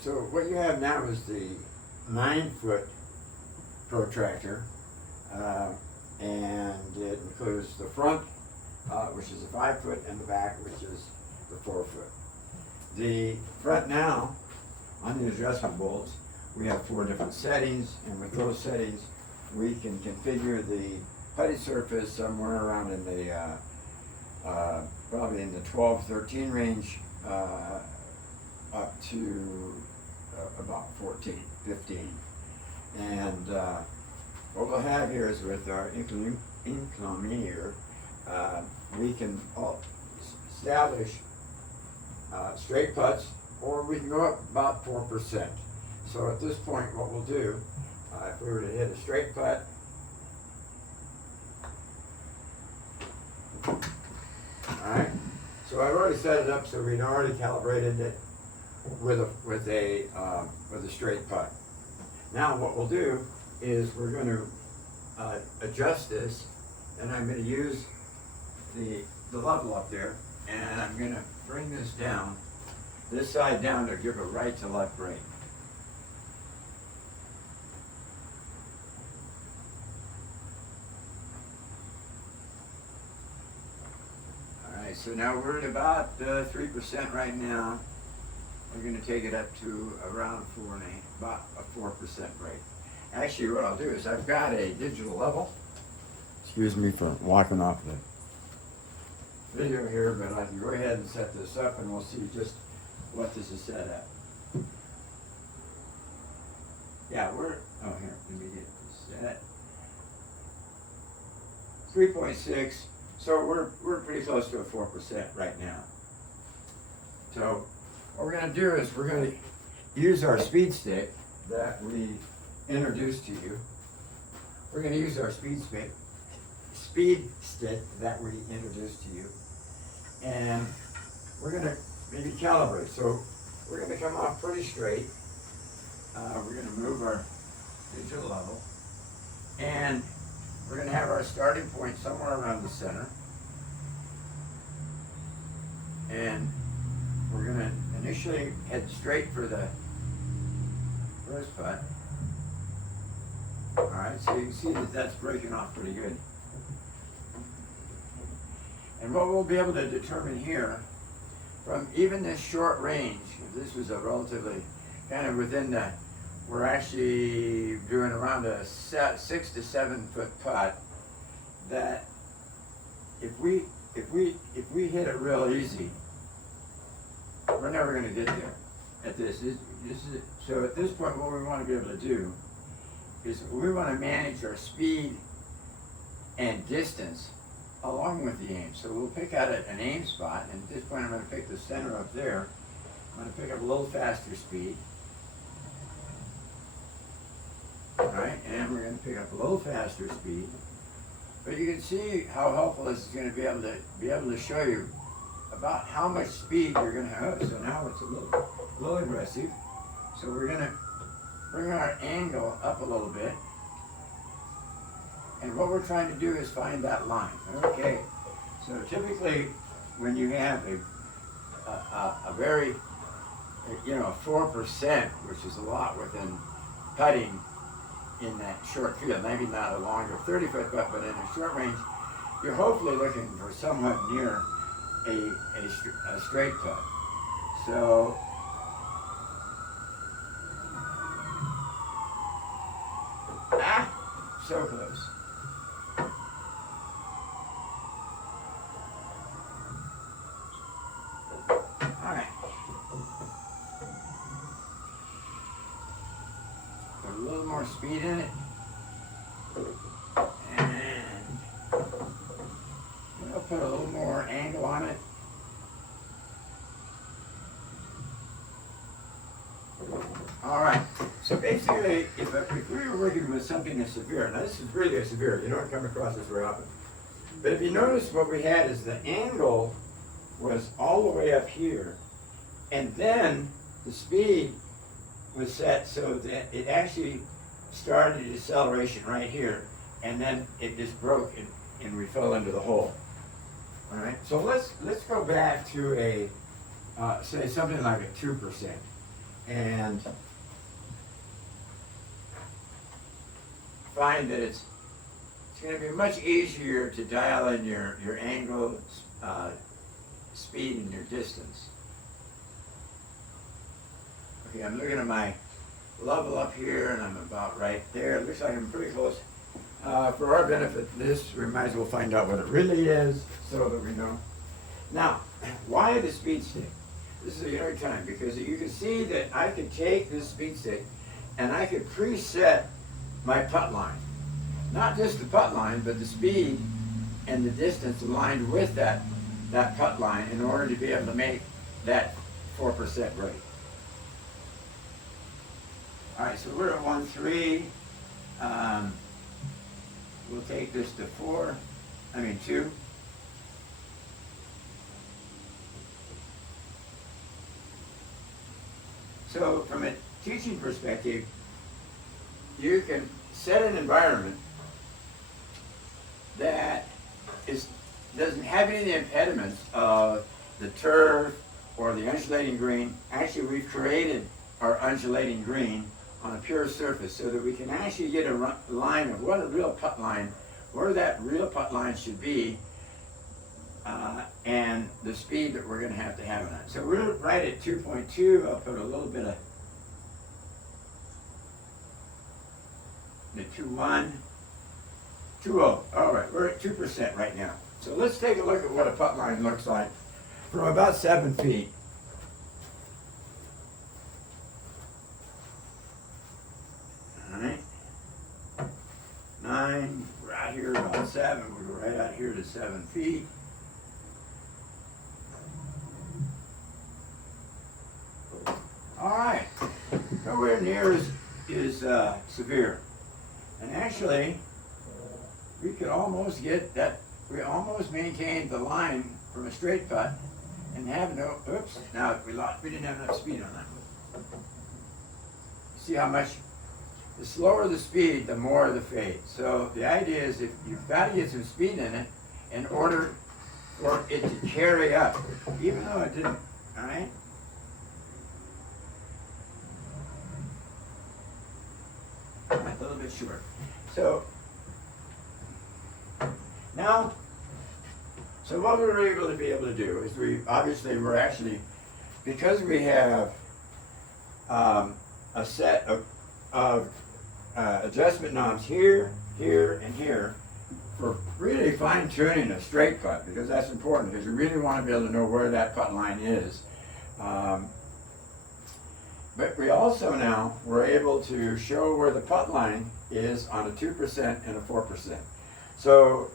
So what you have now is the 9-foot protractor, and it includes the front, which is a 5-foot, and the back, which is the 4-foot. The front now, on the adjustment bolts, we have 4 different settings, and with those settings, we can configure the putty surface somewhere around in the, probably in the 12, 13 range, up to about 14, 15. And what we'll have here is with our inclinometer, we can establish straight putts, or we can go up about 4%. So at this point, what we'll do, if we were to hit a straight putt, all right. So I've already set it up so we'd already calibrated it with a straight putt. Now what we'll do is we're going to adjust this, and I'm going to use the level up there, and I'm going to bring this down, this side down, to give a right to left break. All right, so now we're at about 3% right now. We're going to take it up to around about a 4% break. Actually, what I'll do is I've got a digital level. Excuse me for walking off the video here, but I can go ahead and set this up, and we'll see just what this is set at. Yeah, here, let me get this set. 3.6, so we're pretty close to a 4% right now. So what we're going to do is we're going to use our speed stick that we introduced to you. We're going to use our speed stick that we introduced to you, and we're going to maybe calibrate. So we're going to come off pretty straight. We're going to move our digital level, and we're going to have our starting point somewhere around the center, and we're going to initially head straight for the first putt. All right, so you can see that that's breaking off pretty good. And what we'll be able to determine here, from even this short range, if this was a relatively kind of within the, we're actually doing around a 6 to 7 foot putt, that if we hit it real easy, we're never going to get there at this. So at this point, what we want to be able to do is we want to manage our speed and distance along with the aim. So we'll pick out an aim spot, and at this point I'm going to pick the center up there. I'm going to pick up a little faster speed. All right, and we're going to pick up a little faster speed. But you can see how helpful this is going to be able to show you about how much speed you're going to have. So now it's a little aggressive. So we're going to bring our angle up a little bit. And what we're trying to do is find that line. Okay, so typically when you have a very, 4%, which is a lot within putting in that short field, maybe not a longer 30-foot putt, but in a short range, you're hopefully looking for somewhat near a straight putt. So so close. All right. Put a little more speed in it. And we'll put a little more angle on it. All right. So basically, if we were working with something as severe, now this is really a severe, you don't come across this very often. But if you notice, what we had is the angle was all the way up here, and then the speed was set so that it actually started deceleration right here, and then it just broke and we fell into the hole. All right. So let's go back to say something like a 2%. and find that it's going to be much easier to dial in your angle, speed, and your distance. Okay, I'm looking at my level up here, and I'm about right there. It looks like I'm pretty close. For our benefit, we might as well find out what it really is so that we know. Now, why the speed stick? This is a hard time because you can see that I could take this speed stick and I could preset my putt line. Not just the putt line, but the speed and the distance aligned with that putt line in order to be able to make that 4% rate. All right, so we're at 1.3. We'll take this to 2. So from a teaching perspective, you can set an environment that doesn't have any of the impediments of the turf or the undulating green. Actually, we've created our undulating green on a pure surface so that we can actually get a line of what a real putt line, where that real putt line should be, and the speed that we're going to have on it. So we're right at 2.2. I'll put a little bit of the 2.1, 2.0. All right, we're at 2% right now. So let's take a look at what a putt line looks like from about 7 feet. All right, 9, we're out here about 7. We'll go right out here to 7 feet. All right, nowhere near is severe. And actually, we could almost get that, we almost maintained the line from a straight putt and have no, oops, now we didn't have enough speed on that. See how much, the slower the speed, the more the fade. So the idea is if you've got to get some speed in it in order for it to carry up, even though it didn't, all right? A little bit short. So now, so what we were able to do is we're actually, because we have a set of adjustment knobs here, here, and here for really fine tuning a straight putt, because that's important because you really want to be able to know where that putt line is. But we also now were able to show where the putt line is on a 2% and a 4%. So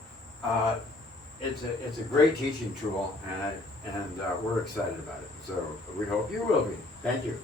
it's a great teaching tool, and we're excited about it. So we hope you will be. Thank you.